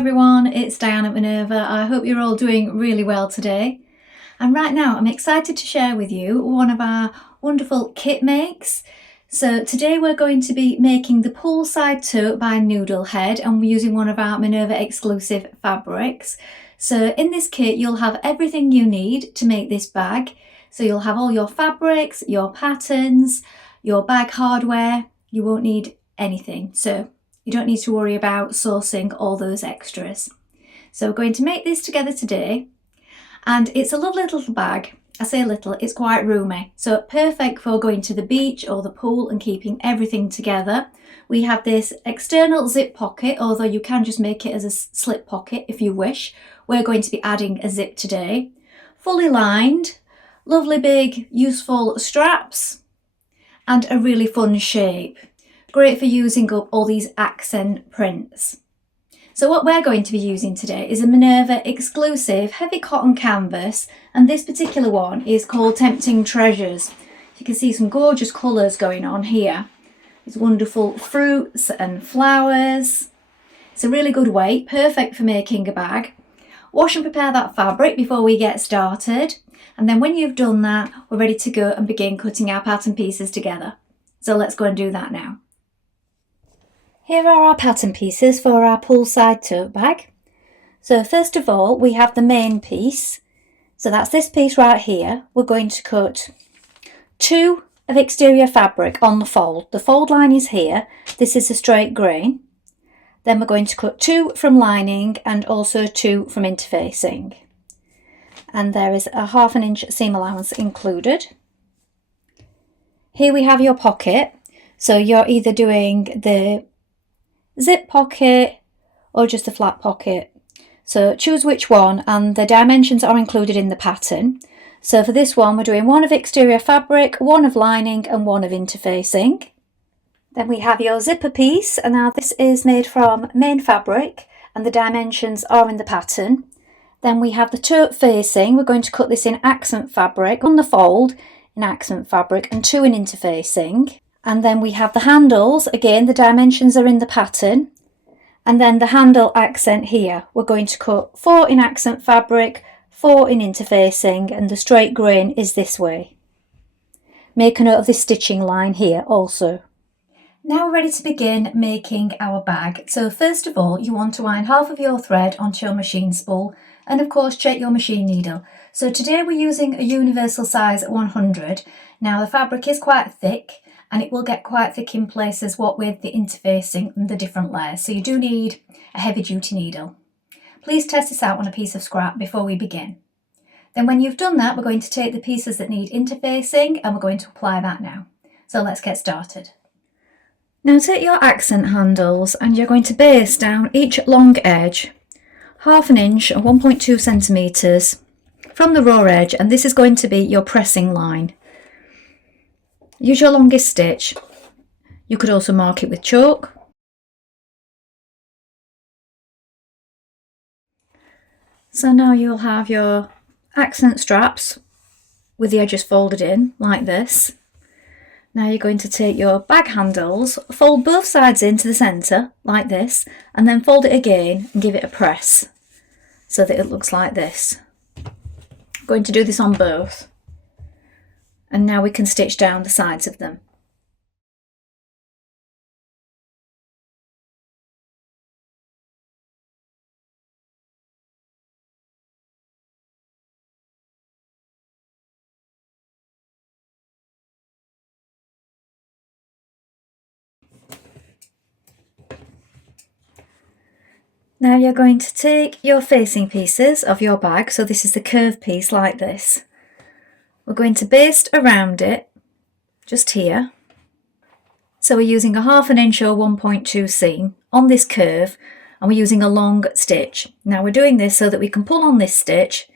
everyone, it's Dianne at Minerva. I hope you're all doing really well today. And right now I'm excited to share with you one of our wonderful kit makes. So today we're going to be making the Poolside Tote by Noodlehead, and we're using one of our Minerva exclusive fabrics. So in this kit you'll have everything you need to make this bag. So you'll have all your fabrics, your patterns, your bag hardware. You won't need anything. So you don't need to worry about sourcing all those extras. So we're going to make this together today, and it's a lovely little bag. I say little, it's quite roomy, so perfect for going to the beach or the pool and keeping everything together. We have this external zip pocket, although you can just make it as a slip pocket if you wish. We're going to be adding a zip today. Fully lined, lovely big useful straps, and a really fun shape. Great for using up all these accent prints. So what we're going to be using today is a Minerva exclusive heavy cotton canvas, and this particular one is called Tempting Treasures. You can see some gorgeous colours going on here. These wonderful fruits and flowers. It's a really good weight, perfect for making a bag. Wash and prepare that fabric before we get started, and then when you've done that, we're ready to go and begin cutting our pattern pieces together. So let's go and do that now. Here are our pattern pieces for our Poolside Tote bag. So first of all, we have the main piece. So that's this piece right here. We're going to cut 2 of exterior fabric on the fold. The fold line is here. This is a straight grain. Then we're going to cut 2 from lining and also 2 from interfacing. And there is a 1/2 inch seam allowance included. Here we have your pocket. So you're either doing the zip pocket or just a flat pocket. So choose which one, and the dimensions are included in the pattern. So for this one we're doing 1 of exterior fabric, 1 of lining and 1 of interfacing. Then we have your zipper piece, and now this is made from main fabric and the dimensions are in the pattern. Then we have the tote facing. We're going to cut this in accent fabric on the fold in accent fabric and 2 in interfacing. And then we have the handles. Again, the dimensions are in the pattern. And then the handle accent here, we're going to cut 4 in accent fabric, 4 in interfacing, and the straight grain is this way. Make a note of this stitching line here also. Now we're ready to begin making our bag. So first of all, you want to wind half of your thread onto your machine spool, and of course check your machine needle. So today we're using a universal size 100. Now the fabric is quite thick, and it will get quite thick in places what with the interfacing and the different layers. So you do need a heavy duty needle. Please test this out on a piece of scrap before we begin. Then when you've done that, we're going to take the pieces that need interfacing and we're going to apply that now. So let's get started. Now take your accent handles and you're going to baste down each long edge 1/2 inch or 1.2 centimetres from the raw edge, and this is going to be your pressing line. Use your longest stitch. You could also mark it with chalk. So now you'll have your accent straps with the edges folded in like this. Now you're going to take your bag handles, fold both sides into the centre like this, and then fold it again and give it a press so that it looks like this. I'm going to do this on both. And now we can stitch down the sides of them. Now you're going to take your facing pieces of your bag, so this is the curved piece like this. We're going to baste around it, just here. So we're using a 1/2 inch or 1.2 seam on this curve, and we're using a long stitch. Now we're doing this so that we can pull on this stitch.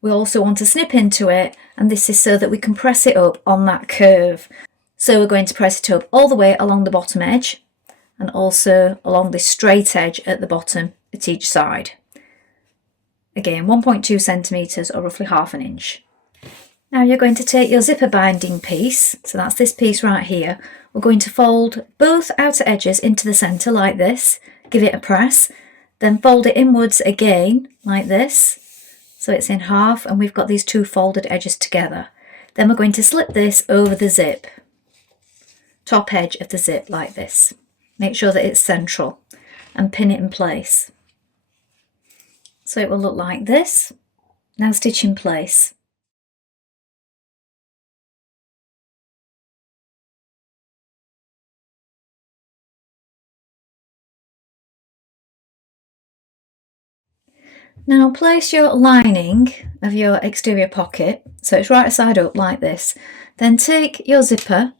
We also want to snip into it, and this is so that we can press it up on that curve. So we're going to press it up all the way along the bottom edge, and also along this straight edge at the bottom at each side. Again, 1.2 centimetres or roughly 1/2 inch. Now you're going to take your zipper binding piece, so that's this piece right here. We're going to fold both outer edges into the centre like this, give it a press, Then fold it inwards again like this, so it's in half and we've got these two folded edges together. Then we're going to slip this over the zip, top edge of the zip like this. Make sure that it's central and pin it in place. So it will look like this. Now stitch in place. Now place your lining of your exterior pocket, so it's right side up like this. Then take your zipper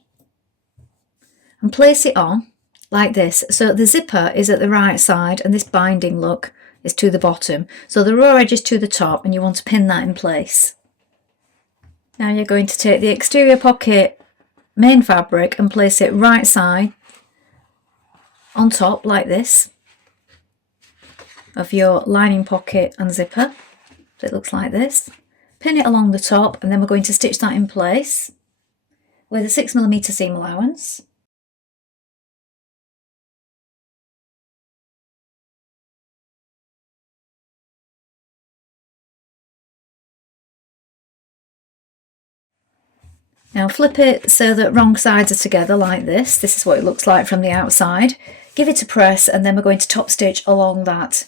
and place it on like this. So the zipper is at the right side and this binding look is to the bottom. So the raw edge is to the top and you want to pin that in place. Now you're going to take the exterior pocket main fabric and place it right side on top like this of your lining pocket and zipper. So it looks like this. Pin it along the top and then we're going to stitch that in place with a 6mm seam allowance. Now flip it so that wrong sides are together like this. This is what it looks like from the outside. Give it a press and then we're going to top stitch along that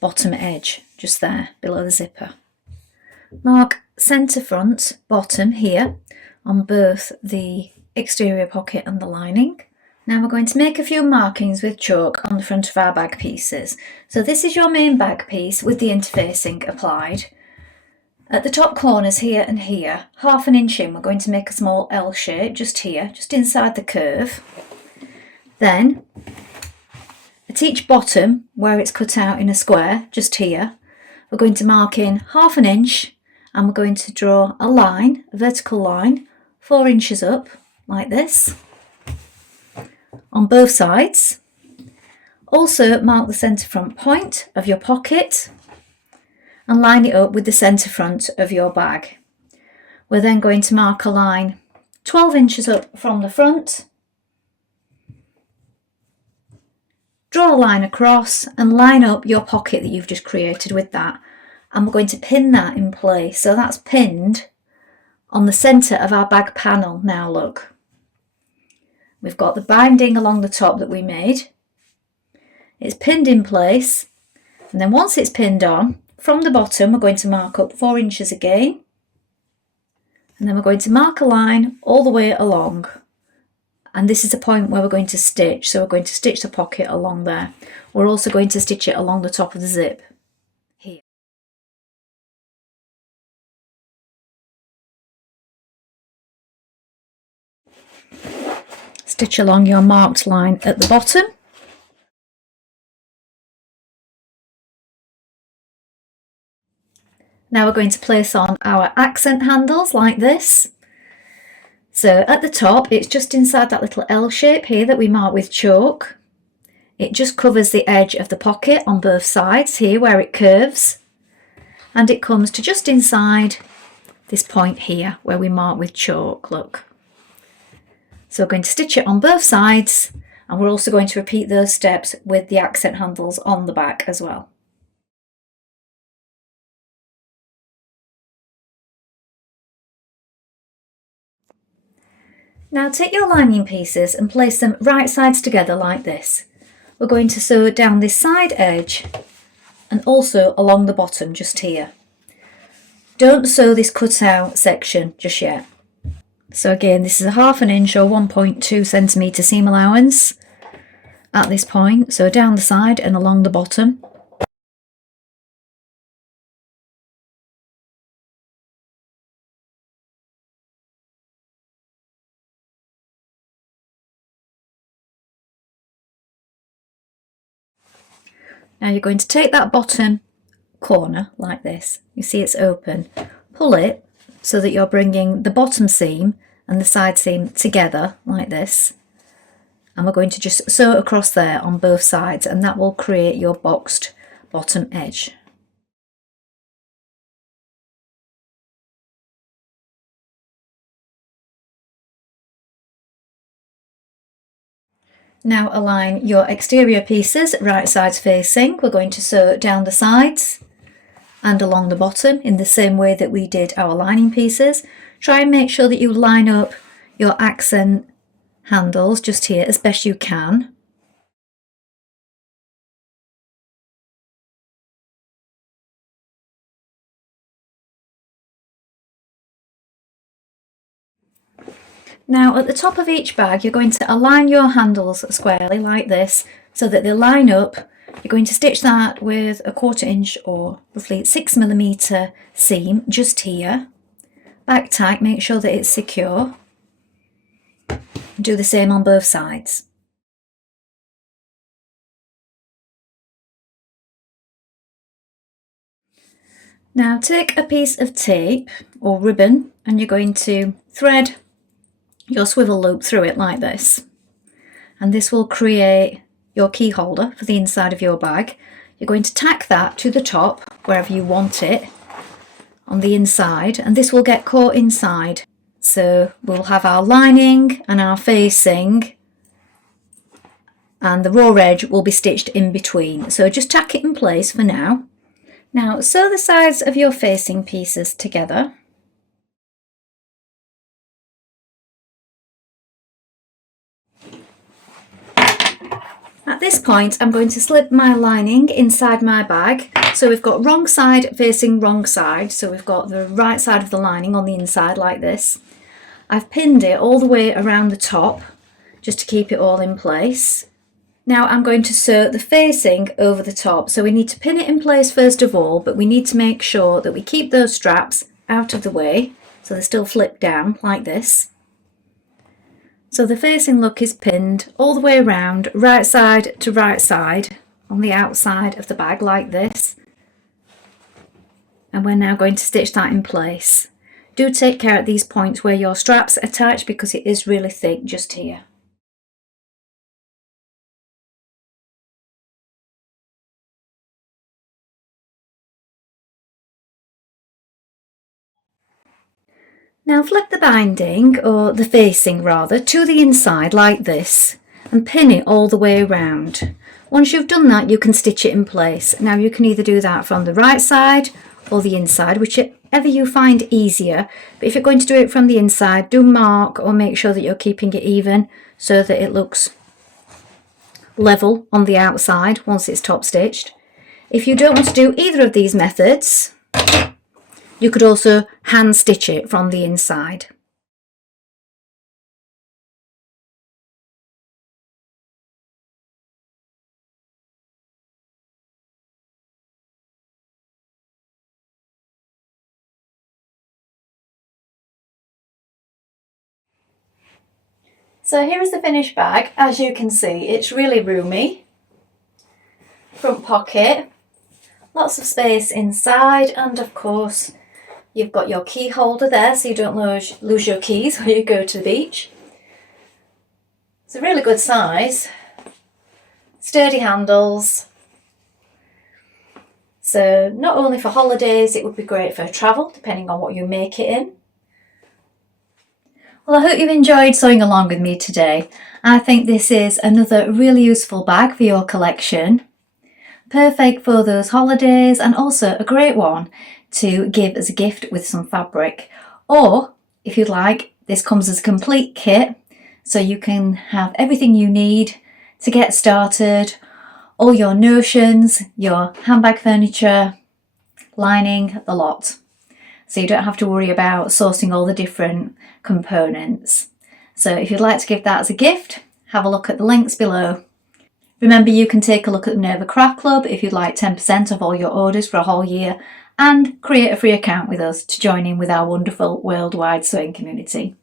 bottom edge, just there below the zipper. Mark centre front bottom here on both the exterior pocket and the lining. Now we're going to make a few markings with chalk on the front of our bag pieces. So this is your main bag piece with the interfacing applied. At the top corners here and here, 1/2 inch in, we're going to make a small L shape just here, just inside the curve. Then at each bottom where it's cut out in a square, just here, we're going to mark in 1/2 inch and we're going to draw a line, a vertical line, 4 inches up like this on both sides. Also mark the centre front point of your pocket and line it up with the centre front of your bag. We're then going to mark a line 12 inches up from the front, draw a line across and line up your pocket that you've just created with that, and we're going to pin that in place. So that's pinned on the centre of our bag panel. Now look, we've got the binding along the top that we made. It's pinned in place, and then once it's pinned on, from the bottom we're going to mark up 4 inches again, and then we're going to mark a line all the way along, and this is the point where we're going to stitch. So we're going to stitch the pocket along there. We're also going to stitch it along the top of the zip here. Stitch along your marked line at the bottom. Now we're going to place on our accent handles like this. So at the top, it's just inside that little L shape here that we mark with chalk. It just covers the edge of the pocket on both sides here where it curves. And it comes to just inside this point here where we mark with chalk, look. So we're going to stitch it on both sides, and we're also going to repeat those steps with the accent handles on the back as well. Now take your lining pieces and place them right sides together like this. We're going to sew down this side edge and also along the bottom just here. Don't sew this cut out section just yet. So again, this is a 1/2 inch or 1.2 centimetre seam allowance at this point. So down the side and along the bottom. Now you're going to take that bottom corner like this. You see it's open. Pull it so that you're bringing the bottom seam and the side seam together like this. And we're going to just sew across there on both sides, and that will create your boxed bottom edge. Now align your exterior pieces right sides facing. We're going to sew down the sides and along the bottom in the same way that we did our lining pieces. Try and make sure that you line up your accent handles just here as best you can. Now at the top of each bag you're going to align your handles squarely like this so that they line up. You're going to stitch that with a 1/4 inch or roughly 6mm seam just here. Back tight, make sure that it's secure. Do the same on both sides. Now take a piece of tape or ribbon and you're going to thread your swivel loop through it like this, and this will create your key holder for the inside of your bag. You're going to tack that to the top wherever you want it on the inside, and this will get caught inside. So we'll have our lining and our facing, and the raw edge will be stitched in between. So just tack it in place for now. Now sew the sides of your facing pieces together. At this point I'm going to slip my lining inside my bag. So we've got wrong side facing wrong side, so we've got the right side of the lining on the inside like this. I've pinned it all the way around the top just to keep it all in place. Now I'm going to sew the facing over the top, so we need to pin it in place first of all, but we need to make sure that we keep those straps out of the way so they're still flipped down like this. So the facing look is pinned all the way around, right side to right side on the outside of the bag like this. And we're now going to stitch that in place. Do take care at these points where your straps attach because it is really thick just here. Now flip the binding, or the facing rather, to the inside like this and pin it all the way around. Once you've done that, you can stitch it in place. Now you can either do that from the right side or the inside, whichever you find easier. But if you're going to do it from the inside, do mark or make sure that you're keeping it even so that it looks level on the outside once it's top stitched. If you don't want to do either of these methods, you could also hand stitch it from the inside. So here is the finished bag. As you can see, it's really roomy. Front pocket, lots of space inside, and of course you've got your key holder there so you don't lose your keys when you go to the beach. It's a really good size, sturdy handles. So not only for holidays, it would be great for travel depending on what you make it in. Well, I hope you've enjoyed sewing along with me today. I think this is another really useful bag for your collection. Perfect for those holidays, and also a great one to give as a gift with some fabric. Or if you'd like, this comes as a complete kit, so you can have everything you need to get started, all your notions, your handbag furniture, lining, the lot. So you don't have to worry about sourcing all the different components. So if you'd like to give that as a gift, have a look at the links below. Remember, you can take a look at the Minerva Craft Club if you'd like 10% off all your orders for a whole year, and create a free account with us to join in with our wonderful worldwide sewing community.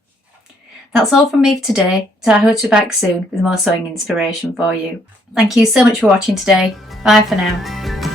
That's all from me for today, so I hope to be back soon with more sewing inspiration for you. Thank you so much for watching today. Bye for now.